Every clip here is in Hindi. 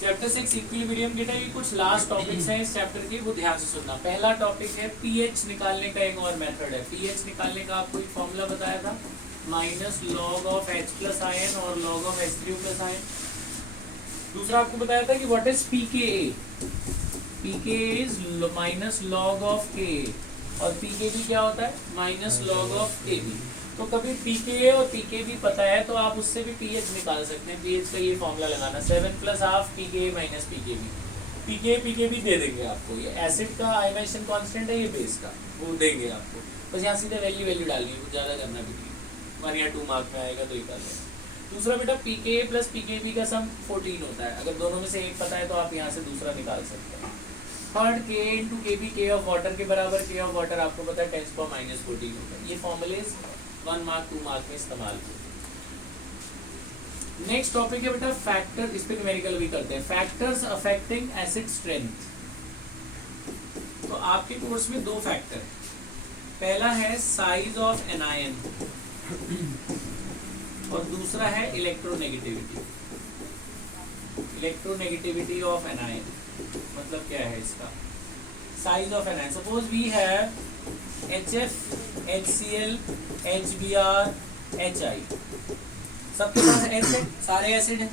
चैप्टर 6 इक्विलिब्रियम के टाइम कुछ लास्ट टॉपिक्स हैं इस चैप्टर के, वो ध्यान से सुनना। पहला टॉपिक है पीएच निकालने का, एक और मेथड है। पीएच निकालने का आपको एक फॉर्मूला बताया था, minus log of H plus ion और log of H3 plus ion. दूसरा आपको बताया था कि what is pKa, pKa is minus log of Ka और pKb क्या होता है, माइनस लॉग ऑफ Kb। तो कभी pKa और pKb पता है तो आप उससे भी pH निकाल सकते हैं। pH का ये फॉर्मूला लगाना, 7 plus half pKa minus pKb। pKa pKb दे देंगे आपको, ये एसिड का आयोनाइजेशन कांस्टेंट है, ये बेस का, वो देंगे आपको। बस यहाँ सीधे वैल्यू डालनी है, वो ज़्यादा करना भी नहीं, हमारे यहाँ 2 मार्क में आएगा तो ये कर लें। दूसरा बेटा pKa प्लस pKb का सम 14 होता है। अगर दोनों में से एक पता है तो आप यहाँ से दूसरा निकाल सकते हैं। Third Ka into Kb, K of water के बराबर, K ऑफ वाटर आपको पता है 10⁻⁻14 होता है। ये फॉर्मूले 1 मार्क 2 मार्क में इस्तेमाल किए। नेक्स्ट टॉपिक है बेटा फैक्टर, इस पे न्यूमेरिकल भी करते हैं, फैक्टर्स अफेक्टिंग एसिड स्ट्रेंथ। तो आपके कोर्स में 2 फैक्टर है। पहला है साइज ऑफ एनायन और दूसरा है इलेक्ट्रोनेगेटिविटी। इलेक्ट्रोनेगेटिविटी ऑफ एनायन मतलब क्या है इसका, size of anion. Suppose we have HF, HCl, HBr, HI, सबके पास H है, सारे एसिड हैं,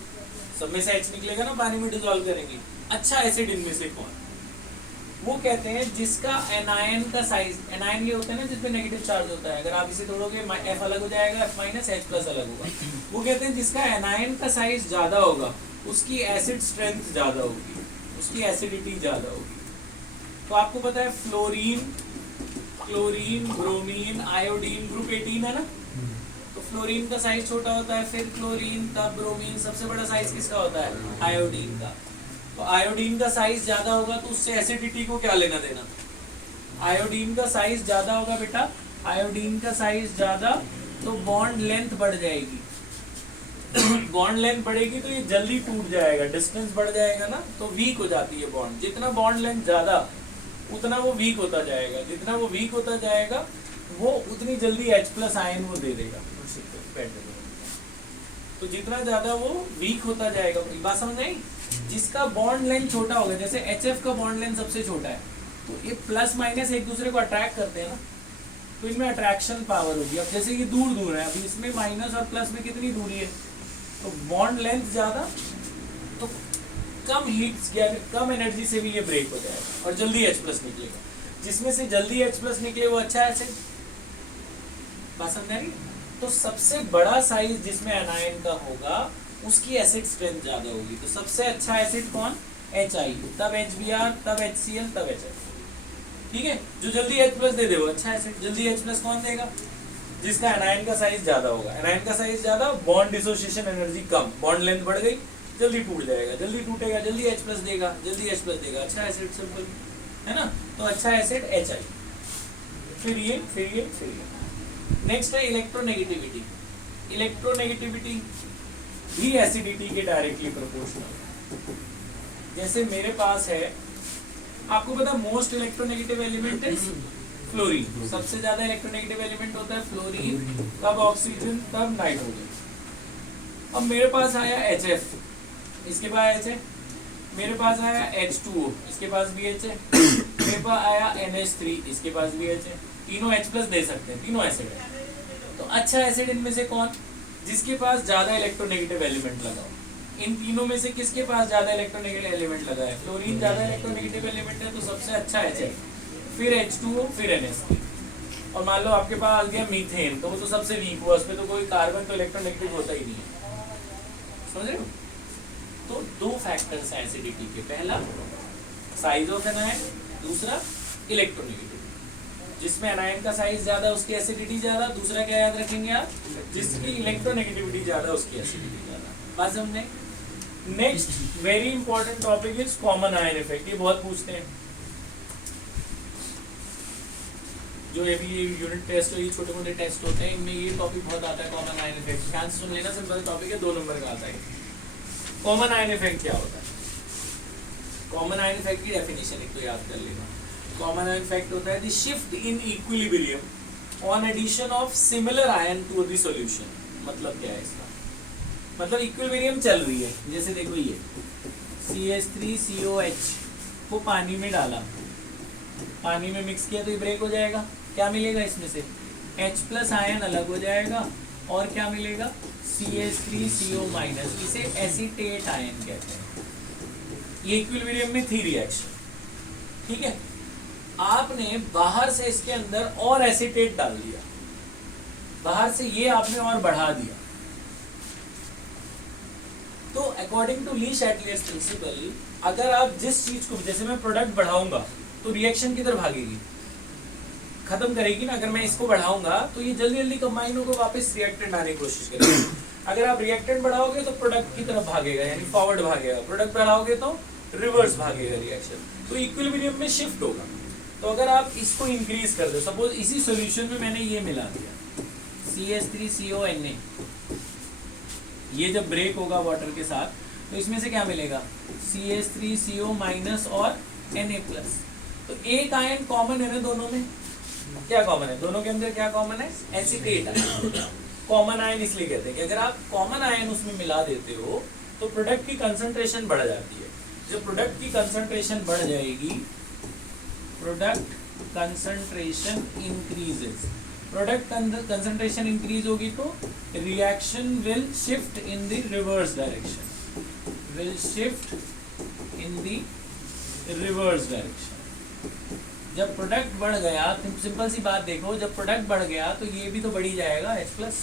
सब में से H निकलेगा ना, पानी में डिसॉल्व करेंगे। अच्छा एसिड इनमें से कौन, वो कहते हैं जिसका एनायन का साइज, एनायन ये होते हैं ना जिसपे नेगेटिव चार्ज होता है, अगर आप इसे तोड़ोगे F अलग हो जाएगा, F माइनस H प्लस अलग होगा। वो कहते हैं जिसका एनायन का साइज ज्यादा होगा उसकी एसिड स्ट्रेंथ ज्यादा होगी, उसकी एसिडिटी ज्यादा होगी। तो आपको पता है fluorine, chlorine, bromine, iodine, group 18 है ना, तो फ्लोरीन का साइज छोटा होता है, फिर क्लोरीन, तब ब्रोमीन, सबसे बड़ा साइज किसका होता है, आयोडीन का। तो आयोडीन का साइज ज्यादा होगा तो उससे एसिडिटी को क्या लेना देना, आयोडीन का साइज ज्यादा होगा बेटा, आयोडीन का साइज ज्यादा तो बॉन्ड लेंथ बढ़ जाएगी। बॉन्ड लेंथ बढ़ेगी तो ये जल्दी टूट जाएगा, डिस्टेंस बढ़ जाएगा ना, तो वीक हो जाती है बॉन्ड। जितना बॉन्ड लेंथ ज्यादा उतना वो वीक होता जाएगा, जितना वो वीक होता जाएगा वो उतनी जल्दी H प्लस आयन वो दे देगा। तो जितना ज्यादा वो वीक होता जाएगा, बात समझ नहीं, जिसका बॉन्ड लेंथ छोटा होगा, जैसे HF का बॉन्ड लेंथ सबसे छोटा है, तो ये प्लस माइनस एक दूसरे को अट्रैक्ट करते हैं ना, तो इनमें अट्रैक्शन पावर होगी। अब जैसे ये दूर दूर है, अभी इसमें माइनस और प्लस में कितनी दूरी है, तो बॉन्ड लेंथ ज्यादा तो कम हीट, कम एनर्जी से भी ये ब्रेक हो जाएगा और जल्दी H प्लस निकलेगा। जिसमें से जल्दी H प्लस निकले वो अच्छा एसिड, बात समझ आ रही? तो सबसे बड़ा साइज जिसमें एनायन का होगा उसकी एसिड स्ट्रेंथ ज्यादा होगी। तो सबसे अच्छा एसिड कौन, HI, तब HBr, तब HCl, तब HF। ठीक है, जो जल्दी H प्लस दे दे वो अच्छा एसिड। जल्दी H प्लस कौन देगा, जिसका एनायन का साइज ज्यादा होगा। एनायन का साइज ज्यादा, बॉन्ड डिसोसिएशन एनर्जी कम, बॉन्ड लेंथ बढ़ गई, जल्दी टूट जाएगा, जल्दी टूटेगा, जल्दी H प्लस देगा, जल्दी H प्लस देगा, अच्छा एसिड, सिंपल है ना। तो अच्छा एसिड HI, फिर ये, फिर ये, फिर ये। नेक्स्ट है इलेक्ट्रोनेगेटिविटी। इलेक्ट्रोनेगेटिविटी भी एसिडिटी के डायरेक्टली प्रोपोर्शनल। जैसे मेरे पास है, आपको पता मोस्ट इलेक्ट्रोनेगेटिव एलिमेंट है फ्लोरीन, सबसे ज्यादा इलेक्ट्रोनेगेटिव एलिमेंट होता है फ्लोरीन, तब ऑक्सीजन, तब नाइट्रोजन। अब मेरे पास आया HF, इसके पास H है, मेरे पास आया H2O, इसके पास भी H है, मेरे पास आया NH3, इसके पास भी H है। तीनों H प्लस दे सकते हैं, तीनों एसिड है। तो अच्छा एसिड इनमें से कौन, जिसके पास ज्यादा इलेक्ट्रोनेगेटिव एलिमेंट लगा हो। इन तीनों में से किसके पास ज्यादा इलेक्ट्रोनेगेटिव एलिमेंट लगा है, फ्लोरीन ज्यादा इलेक्ट्रोनेगेटिव एलिमेंट है, तो सबसे अच्छा HF, फिर H2O, फिर NH3। और मान लो आपके पास आ गया मीथेन, तो वो तो सबसे वीक हुआ, उसमें तो कोई कार्बन तो इलेक्ट्रोनेगेटिव होता ही नहीं है, समझ रहे हो। तो 2 फैक्टर्स हैं एसिडिटी के, पहला साइज ऑफ एनायन, दूसरा इलेक्ट्रोनेगेटिविटी। जिसमें एनायन का साइज ज्यादा उसकी एसिडिटी ज्यादा, दूसरा क्या याद रखेंगे आप, जिसकी इलेक्ट्रोनेगेटिविटी ज्यादा उसकी एसिडिटी ज्यादा। बात समझे। Next very important topic is common ion effect. ये बहुत पूछते हैं, जो अभी ये यूनिट टेस्ट और ये छोटे मोटे टेस्ट होते हैं, इनमें ये टॉपिक बहुत आता है, कॉमन आयन इफेक्ट। ध्यान से सुन लेना, सिंपल टॉपिक है, 2 नंबर का आता है। कॉमन आयन इफेक्ट क्या होता है, कॉमन आयन इफेक्ट की डेफिनेशन एक तो याद कर लेना। कॉमन आयन इफेक्ट होता है the shift in equilibrium on addition of similar ion to the solution. मतलब क्या है इसका, मतलब इक्विलिब्रियम चल रही है, जैसे देखो ये CH3COH को पानी में डाला, पानी में मिक्स किया तो ये ब्रेक हो जाएगा। क्या मिलेगा इसमें से? H प्लस आयन अलग हो जाएगा और क्या मिलेगा? CH3CO माइनस, इसे एसीटेट आयन कहते हैं। ये इक्विलिब्रियम में थी रिएक्शन, ठीक है। आपने बाहर से इसके अंदर और एसीटेट डाल दिया, बाहर से ये आपने और बढ़ा दिया, तो अकॉर्डिंग टू ली शैटलियर्स प्रिंसिपल, अगर आप जिस चीज को, जैसे मैं प्रोडक्ट बढ़ाऊंगा तो रिएक्शन किधर भागेगी? खत्म करेगी ना। अगर मैं इसको बढ़ाऊंगा तो ये जल्दी जल्दी कंबाइन होकर वापस रिएक्टेंट आने की कोशिश करेगी। अगर आप रिएक्टेंट बढ़ाओगे तो प्रोडक्ट की तरफ भागेगा, यानी फॉरवर्ड भागेगा। प्रोडक्ट बढ़ाओगे तो रिवर्स भागेगा रिएक्शन, तो इक्विलिब्रियम में शिफ्ट होगा। तो अगर आप इसको इंक्रीज कर दो, सपोज इसी सॉल्यूशन में मैंने ये मिला दिया CH3CONA, ये जब ब्रेक होगा वाटर के साथ तो इसमें से क्या मिलेगा? CH3CO माइनस और Na प्लस। तो एक आयन कॉमन है ना दोनों में? क्या कॉमन है दोनों के अंदर? क्या कॉमन है? Acetate ion. कॉमन आयन इसलिए कहते हैं कि अगर आप कॉमन आयन उसमें मिला देते हो तो प्रोडक्ट की कंसंट्रेशन बढ़ जाती है। जब प्रोडक्ट की कंसंट्रेशन बढ़ जाएगी, product concentration increases, product concentration increase होगी तो reaction will shift in the reverse direction, will shift in the reverse direction. जब प्रोडक्ट बढ़ गया, सिंपल सी बात देखो, जब प्रोडक्ट बढ़ गया तो ये भी तो बढ़ ही जाएगा H प्लस।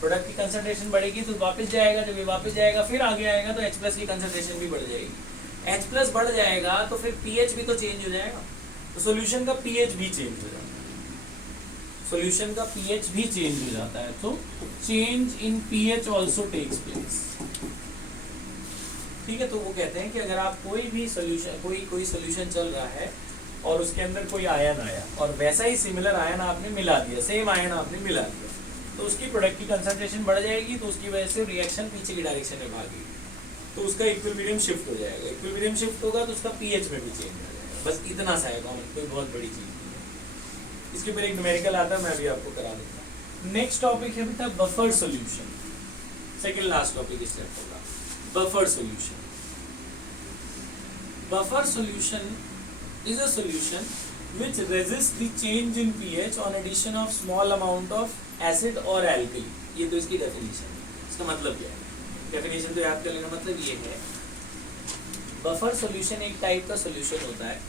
प्रोडक्ट की कंसंट्रेशन बढ़ेगी तो वापस जाएगा, जब ये वापस जाएगा फिर आगे आएगा तो H प्लस की कंसंट्रेशन भी बढ़ जाएगी। H प्लस बढ़ जाएगा तो फिर pH भी तो चेंज हो जाएगा, तो सॉल्यूशन का pH भी चेंज हो जाता है, सॉल्यूशन का pH भी चेंज हो जाता है। तो change in pH also takes place, ठीक है। तो वो कहते हैं कि अगर आप कोई भी सॉल्यूशन, कोई सॉल्यूशन चल रहा है और उसके अंदर कोई आयन आया और वैसा ही सिमिलर आयन आपने मिला दिया, सेम आयन आपने मिला दिया, तो उसकी प्रोडक्ट की कंसंट्रेशन बढ़ जाएगी, तो उसकी वजह से रिएक्शन पीछे की डायरेक्शन में भागेगी, तो उसका इक्विलिब्रियम शिफ्ट हो जाएगा। इक्विलिब्रियम शिफ्ट होगा तो उसका pH में भी चेंज हो जाएगा। बस इतना सा है कॉमन, कोई बहुत बड़ी चीज नहीं है। इसके ऊपर एक न्यूमेरिकल आता है, मैं भी आपको करा दूंगा। नेक्स्ट टॉपिक है बेटा buffer solution, second last topic इस चैप्टर का, buffer solution. Buffer solution is a solution which resists the change in pH on addition of small amount of acid or alkali। ये तो इसकी डेफिनेशन है। इसका मतलब क्या है? डेफिनेशन तो याद कर लेना। मतलब ये है, बफर सॉल्यूशन एक टाइप का सॉल्यूशन होता है।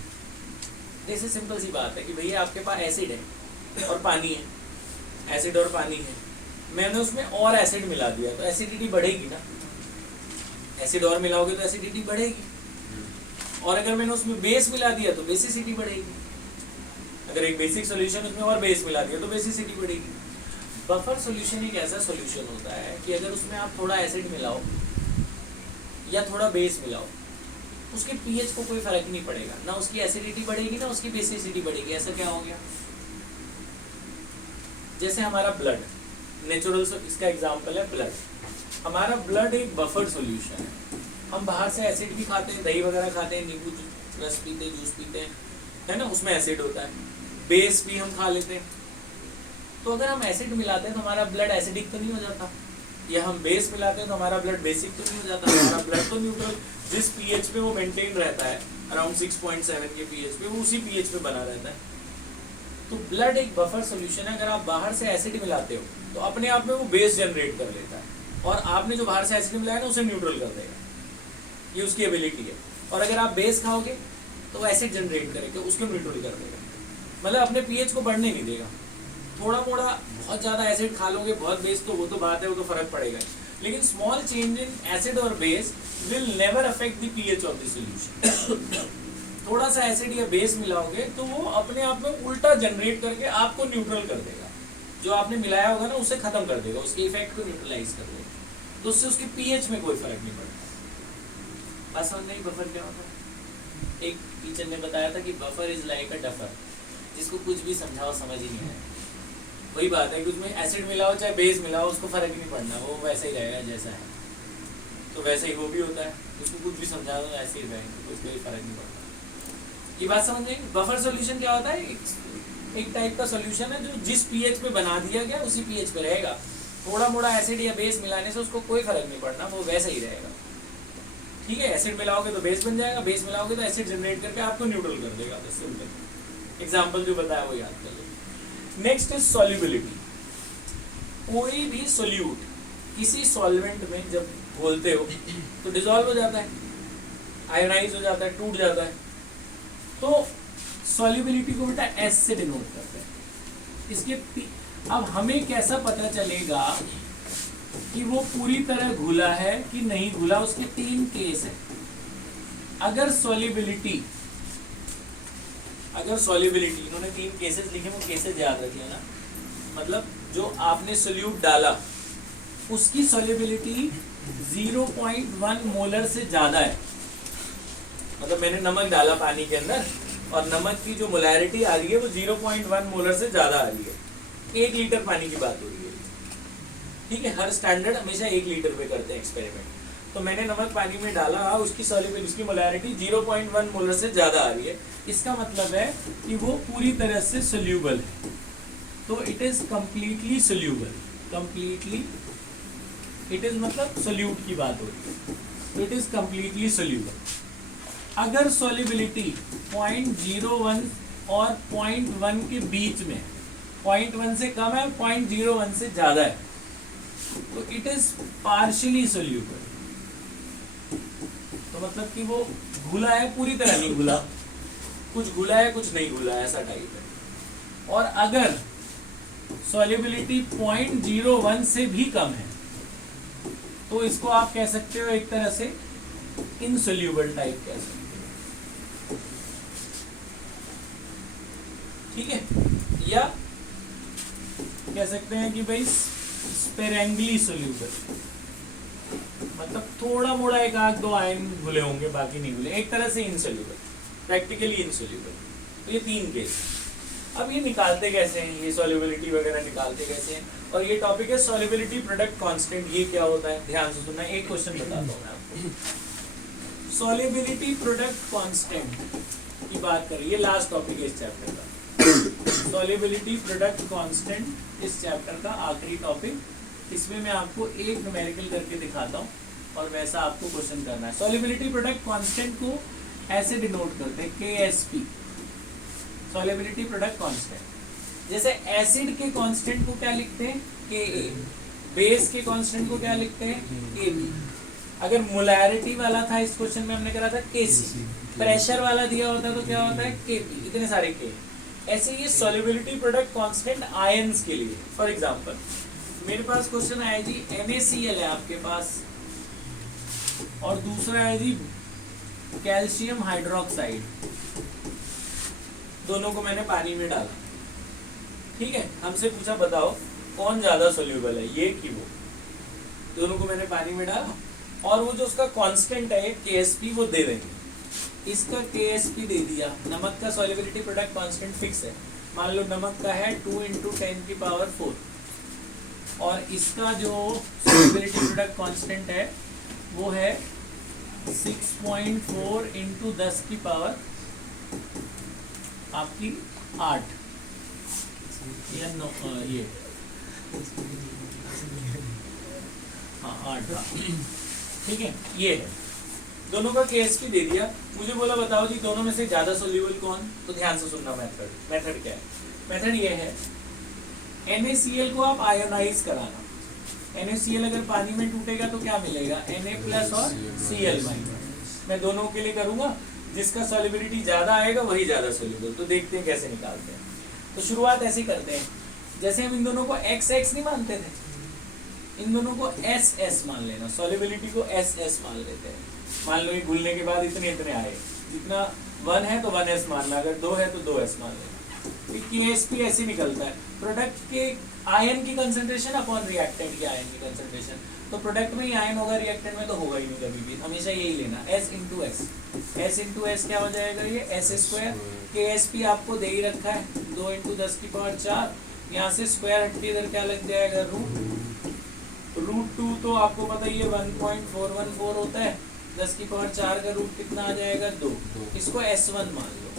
जैसे सिंपल सी बात है कि भैया आपके पास एसिड है और पानी है, एसिड और पानी है, मैंने उसमें और एसिड मिला दिया तो एसिडिटी बढ़ेगी ना। एसिड और मिलाओगे तो एसिडिटी बढ़ेगी, और अगर मैंने उसमें बेस मिला दिया तो बेसिसिटी बढ़ेगी। अगर एक बेसिक सॉल्यूशन उसमें और बेस मिला दिया तो बेसिसिटी बढ़ेगी। बफर सॉल्यूशन एक ऐसा सॉल्यूशन होता है कि अगर उसमें आप थोड़ा एसिड मिलाओ या थोड़ा बेस मिलाओ, उसके पीएच को कोई फर्क नहीं पड़ेगा, ना उसकी एसिडिटी बढ़ेगी ना उसकी बेसिसिटी बढ़ेगी। ऐसा क्या हो गया? जैसे हमारा ब्लड, नेचुरल, इसका एग्जाम्पल है ब्लड। हमारा ब्लड एक बफर सॉल्यूशन है। हम बाहर से एसिड भी खाते हैं, दही वगैरह खाते हैं, नींबू रस पीते हैं, जूस पीते हैं, है ना, उसमें एसिड होता है। बेस भी हम खा लेते हैं। तो अगर हम एसिड मिलाते हैं तो हमारा ब्लड एसिडिक तो नहीं हो जाता, या हम बेस मिलाते हैं तो हमारा ब्लड बेसिक तो नहीं हो जाता। हमारा ब्लड तो न्यूट्रल, जिस पीएच पे वो मेंटेन रहता है अराउंड 6.7 के पीएच पे, वो उसी पीएच पे बना रहता है। तो ब्लड एक बफर सॉल्यूशन है। अगर आप बाहर से एसिड मिलाते हो तो अपने आप में वो बेस जनरेट कर लेता है, और आपने जो बाहर से एसिड मिलाया ना उसे न्यूट्रल कर देगा, ये उसकी एबिलिटी है। और अगर आप बेस खाओगे तो एसिड जनरेट करेगा, उसको न्यूट्रल कर देगा, मतलब अपने पीएच को बढ़ने नहीं देगा। थोड़ा मोड़ा बहुत ज़्यादा एसिड खा लोगे, बहुत बेस, तो वो तो बात है, वो तो फर्क पड़ेगा, लेकिन स्मॉल चेंज इन एसिड और base will never affect the pH of the solution. थोड़ा सा एसिड या बेस मिलाओगे तो वो अपने आप में उल्टा जनरेट करके आपको न्यूट्रल कर देगा, जो आपने मिलाया होगा ना उसे खत्म कर देगा, उसके इफेक्ट को न्यूट्रलाइज कर देगा, तो उससे उसके पीएच में कोई फर्क नहीं पड़ता। बात समझ नहीं? बफर क्या होता है? एक टीचर ने बताया था कि buffer is like a duffer, जिसको कुछ भी समझाओ समझ ही नहीं आया। वही बात है कि उसमें एसिड मिलाओ चाहे बेस मिलाओ, उसको फर्क ही नहीं पड़ना, वो वैसे ही रहेगा जैसा है। तो वैसे ही वो भी होता है, उसको कुछ भी समझा दो ऐसे ही रहेगा, तो उसको फर्क नहीं पड़ता। ये बात समझ नहीं? बफर सॉल्यूशन क्या होता है? एक टाइप का सॉल्यूशन है जो जिस पीएच पे बना दिया गया उसी पीएच पे रहेगा। थोड़ा मोड़ा एसिड या बेस मिलाने से उसको कोई फर्क नहीं पड़ना, वो वैसे ही रहेगा। ठीक है, एसिड मिलाओगे तो बेस बन जाएगा, बेस मिलाओगे तो एसिड जनरेट करके आपको न्यूट्रल कर देगा। बस सिंपल एग्जांपल जो बताया वो याद कर लो। Next is solubility. कोई भी सोल्यूट किसी सॉल्वेंट में जब घोलते हो तो डिसॉल्व हो जाता है, आयोनाइज हो जाता है, टूट जाता है। तो सॉल्युबिलिटी को बेटा एस से डिनोट करते हैं। इसके अब हमें कैसा पता चलेगा कि वो पूरी तरह घुला है कि नहीं घुला, उसके 3 केस है। अगर सॉल्युबिलिटी इन्होंने 3 केसेस लिखे, वो केसेस याद रखिए ना। मतलब जो आपने सोल्यूट डाला उसकी सॉल्युबिलिटी 0.1 मोलर से ज्यादा है। मतलब मैंने नमक डाला पानी के अंदर और नमक की जो मोलैरिटी आ रही है वो 0.1 मोलर से ज्यादा आ रही है। 1 लीटर पानी की बात हो रही है, ठीक है। हर स्टैंडर्ड हमेशा 1 लीटर पे करते हैं एक्सपेरिमेंट। तो मैंने नमक पानी में डाला, उसकी सॉल्युबिलिटी, उसकी मोलैरिटी 0.1 मोलर से ज्यादा आ रही है। इसका मतलब है कि वो पूरी तरह से सोल्यूबल है। तो it is completely soluble. Completely it is मतलब सोल्यूट की बात हो रही है, तो इट इज कंप्लीटली सोल्यूबल। अगर सॉल्युबिलिटी 0.01 और 0.1 के बीच में, 0.1 से कम है, 0.01 से ज्यादा है, तो इट इज पार्शियली सोल्यूबल। तो मतलब कि वो घुला है, पूरी तरह नहीं घुला, कुछ घुला है कुछ नहीं घुला है, ऐसा टाइप है। और अगर सॉल्युबिलिटी 0.01 से भी कम है तो इसको आप कह सकते हो एक तरह से इनसोल्यूबल टाइप कह सकते हो, ठीक है। या कह सकते हैं कि भाई स्पेरेंगली सोल्यूबल, मतलब थोड़ा मोड़ा 1 आध 2 आयन घुले होंगे, बाकी नहीं घुले, एक तरह से इनसोल्यूबल, प्रैक्टिकली इनसोल्यूबल। तो ये 3 केस। अब ये निकालते कैसे हैं, ये सॉल्युबिलिटी वगैरह निकालते कैसे हैं, और ये टॉपिक है सॉल्युबिलिटी प्रोडक्ट कांस्टेंट। ये क्या होता है, ध्यान से सुनना। एक क्वेश्चन बताता हूँ मैं आपको। सॉल्युबिलिटी प्रोडक्ट कांस्टेंट की बात करें, ये लास्ट टॉपिक है इस चैप्टर का। सॉल्युबिलिटी प्रोडक्ट कांस्टेंट इस चैप्टर का आखिरी टॉपिक। इसमें मैं आपको एक न्यूमेरिकल करके दिखाता हूँ और वैसा आपको क्वेश्चन करना है। सॉल्युबिलिटी प्रोडक्ट कांस्टेंट को ऐसे डिनोट करते हैं, KSP, सॉल्युबिलिटी प्रोडक्ट कांस्टेंट। जैसे एसिड के कांस्टेंट को क्या लिखते हैं, Ka, बेस के कांस्टेंट को क्या लिखते हैं, Kb। अगर मोलैरिटी वाला था इस क्वेश्चन में हमने करा था Kc, प्रेशर वाला दिया होता तो क्या होता है Kp, इतने सारे K। ऐसे ये सॉल्युबिलिटी प्रोडक्ट कांस्टेंट आयंस के लिए। फॉर एग्जांपल मेरे पास क्वेश्चन आया जी, NaCl है आपके पास और दूसरा है जी कैल्शियम हाइड्रोक्साइड। दोनों को मैंने पानी में डाला, ठीक है। हमसे पूछा बताओ कौन ज्यादा सोल्यूबल है, ये कि वो। दोनों को मैंने पानी में डाला और वो जो उसका कांस्टेंट है KSP वो दे देंगे। इसका KSP दे दिया। नमक का सॉल्युबिलिटी प्रोडक्ट कांस्टेंट फिक्स है, मान लो नमक का है 2 × 10⁴ और इसका जो सॉल्युबिलिटी प्रोडक्ट कांस्टेंट है वो है 6.4 × 10⁻⁸ आपकी 8 या 9, ये हाँ 8, ठीक है। ये है, दोनों का KSP दे दिया। मुझे बोला बताओ जी दोनों में से ज्यादा सोल्यूबल कौन। तो ध्यान से सुनना मेथड क्या है। मेथड ये है, NaCl को आप आयोनाइज कराना। NaCl अगर पानी में टूटेगा तो क्या मिलेगा, Na+ और Cl-। मैं दोनों के लिए करूंगा, जिसका सॉल्युबिलिटी ज्यादा आएगा वही ज्यादा सोल्यूबल। तो देखते हैं कैसे निकालते हैं। तो शुरुआत ऐसे करते हैं, जैसे हम इन दोनों को XX नहीं मानते थे, इन दोनों को SS मान लेना, सॉल्युबिलिटी को SS मान लेते हैं। मान लो ये घुलने के बाद इतने इतने आए, जितना 1 है तो 1S मानना, अगर 2 है तो 2S मान लेना। KSP ऐसे निकलता है, प्रोडक्ट के आयन की कंसंट्रेशन अपॉन रिएक्टेंट की आयन की कंसंट्रेशन। तो प्रोडक्ट में ही आयन होगा, रिएक्टेंट में तो होगा ही नहीं कभी भी, हमेशा यही लेना, S × S। S × S क्या हो जाएगा, ये S²। KSP आपको दे ही रखा है 2 × 10⁴। यहाँ से स्क्वायर हटके इधर क्या लग जाएगा, √2। तो आपको पता ही है 1.414 होता है, 10⁴ का रूट कितना आ जाएगा, 2। इसको S1 मान लो,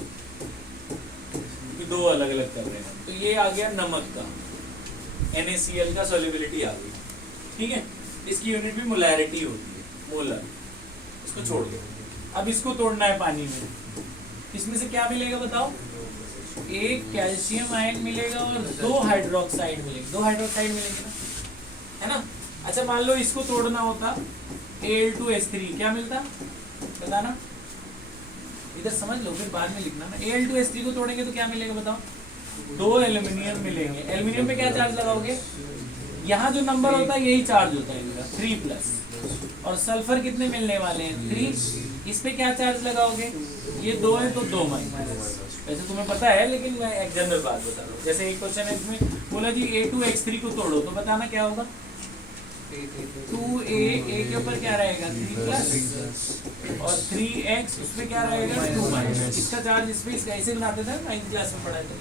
2 अलग अलग कर रहे हैं। तो ये आ गया नमक का, NaCl का सॉल्युबिलिटी आ गई, ठीक है। इसकी यूनिट भी मोलैरिटी होती है, मोलर। इसको छोड़ दो। अब इसको तोड़ना है पानी में, इसमें से क्या मिलेगा बताओ? एक कैल्शियम आयन मिलेगा और 2 हाइड्रोक्साइड मिलेंगे, 2 हाइड्रोक्साइड मिलेंगे ना, है ना। अच्छा मान लो इसको तोड़ना होता Al2S3, क्या मिलता बताना, इधर समझ लो फिर बाद में लिखना ना। Al2S3 को तोड़ेंगे तो क्या मिलेगा बताओ? 2 एल्यूमिनियम मिलेंगे। एल्यूमिनियम पे क्या चार्ज लगाओगे? यहाँ जो नंबर होता है यही चार्ज होता है इनका 3+, और सल्फर कितने मिलने वाले हैं? 3। इस पे क्या चार्ज लगाओगे? ये 2 है तो 2 माइनस। वैसे तुम्हें पता है लेकिन मैं एक जनरल बात बता रहा हूँ। जैसे एक क्वेश्चन है इसमें बोला जी A2X3 को तोड़ो, तो बताना क्या होगा? 2A, A के ऊपर क्या रहेगा? 3+, और 3X उस पे क्या रहेगा? 2-। इसका चार्ज इस पे इसका ऐसे बनाते थे 9th क्लास में पढ़ाए थे।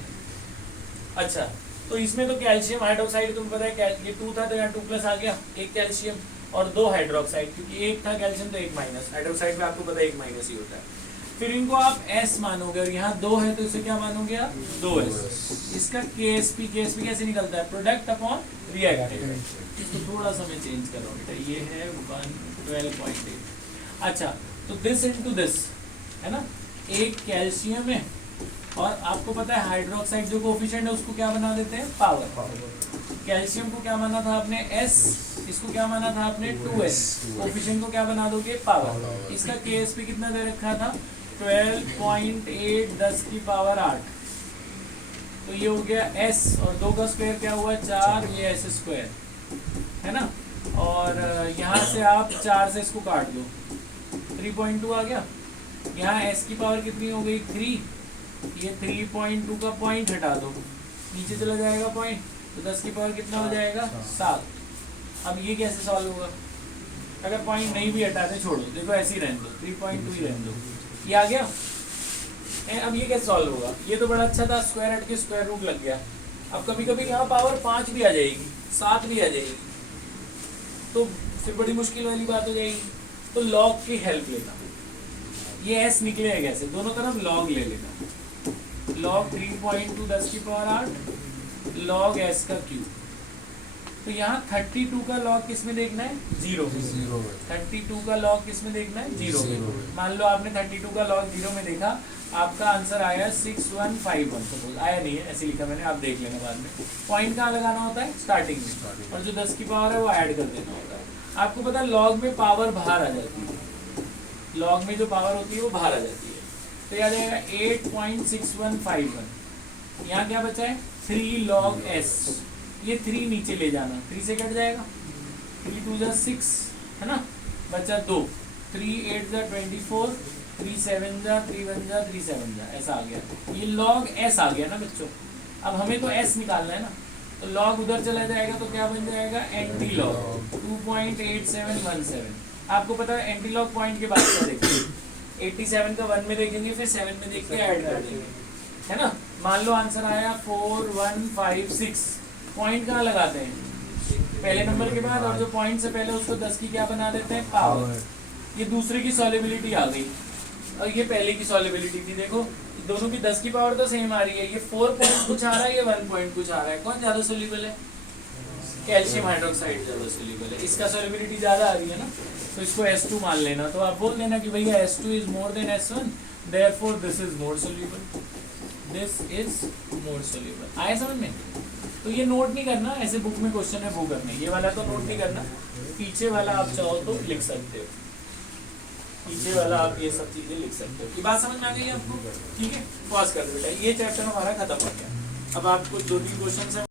अच्छा तो इसमें तो कैल्शियम हाइड्रोक्साइड तुम्हें पता है ये 2 था तो यहाँ 2+ आ गया, एक कैल्शियम और 2 हाइड्रोक्साइड, क्योंकि एक था कैल्शियम तो एक माइनस, हाइड्रोक्साइड में आपको पता है एक माइनस ही होता है। फिर इनको आप S मानोगे और यहाँ 2 है तो इसे क्या मानोगे आप? 2S। इसका KSP कैसे निकलता है? Product upon reactant. इसको थोड़ा सा मैं चेंज कर रहा हूँ बेटा, ये है 112.8। अच्छा तो दिस इनटू दिस है ना, एक कैल्शियम है और आपको पता है हाइड्रोक्साइड जो कोफिशिएंट है उसको क्या बना देते हैं? पावर। कैल्शियम को क्या माना था आपने? S, इसको क्या माना था आपने? 2S। कोफिशिएंट को क्या बना दोगे? पावर। इसका KSP कितना दे रखा था? 12.8 10 की पावर 8। तो ये हो गया S, और 2 का स्क्वायर क्या हुआ? 4, ये S² है ना। और यहाँ से आप 4 से इसको काट दो, 3.2 आ गया। यहाँ S की पावर कितनी हो गई? 3। ये 3.2 का पॉइंट हटा दो, नीचे चला जाएगा पॉइंट, तो 10 की पावर कितना हो जाएगा? 7। अब ये कैसे सॉल्व होगा? अगर पॉइंट नहीं भी हटाते छोड़ो, देखो ऐसे ही रहने दो, 3.2 ही रहने दो। ये आ गया। अब ये कैसे सॉल्व होगा? ये तो बड़ा अच्छा था, स्क्वायर हट के स्क्वायर रूट लग गया। अब कभी कभी यहाँ पावर 5 भी आ जाएगी, 7 भी आ जाएगी, तो फिर बड़ी मुश्किल वाली बात हो जाएगी। तो लॉग की हेल्प लेना, ये S निकलेगा कैसे? दोनों तरफ लॉग ले लेना। लॉग 3.2 10 की पावर 8 लॉग S का क्यूब। तो यहाँ 32 का लॉग किस में देखना है? 0। 32 का लॉग किस में देखना है? 0। मान लो आपने 32 का लॉग 0 में देखा, आपका आंसर आया 6151। सपोज आया नहीं है, ऐसे लिखा मैंने, आप देख लेना बाद में। पॉइंट कहाँ लगाना होता है? स्टार्टिंग में, और जो 10 की पावर है वो ऐड कर देना होता है। आपको पता है लॉग में पावर बाहर आ जाती है, लॉग में जो पावर होती है वो बाहर आ जाती है। तो याद आएगा 8.6151। यहाँ क्या बचा है? 3 log S। ये 3 नीचे ले जाना, 3 से कट जाएगा, 3 2 जा 6 है ना, बचा 2, 3 8 जा 24, 3 7 जा 3 1 जा 3 7 जा, ऐसा आ गया। ये log S आ गया ना बच्चों। अब हमें तो S निकालना है ना, तो log उधर चला जाएगा तो क्या बन जाएगा? Anti log 2.8717। आपको पता है एंटी लॉग पॉइंट के बाद क्या देखेंगे? 87 का 1 में देखेंगे, फिर 7 में देख के ऐड कर देंगे, है ना। मान लो आंसर आया 4156। पॉइंट कहाँ लगाते हैं? पहले नंबर के बाद, और जो पॉइंट से पहले उसको 10 की क्या बना देते हैं? पावर। ये दूसरे की सॉल्युबिलिटी आ गई और ये पहले की सॉल्युबिलिटी थी। देखो दोनों की 10 की पावर तो सेम आ रही है, ये 4 पॉइंट कुछ आ रहा है, ये 1 पॉइंट कुछ आ रहा है। कौन ज्यादा सोल्यूबल है? कैल्शियम हाइड्रोक्साइड ज्यादा सोल्यूबल है, इसका सोल्युबिलिटी ज्यादा आ रही है ना, तो इसको S2 मान लेना। तो आप बोल देना कि भैया S2 is more than S1, therefore this is more soluble, this is more soluble. आया समझ में? तो ये नोट नहीं करना, ऐसे बुक में क्वेश्चन है वो करने, ये वाला तो नोट नहीं करना, पीछे वाला आप चाहो तो लिख सकते हो, पीछे वाला आप ये सब चीजें लिख सकते हो। ये बात समझ में आ गई आपको? ठीक है, पॉज कर दो बेटा, ये चैप्टर हमारा खत्म हो गया। अब आपको 2-3 क्वेश्चन है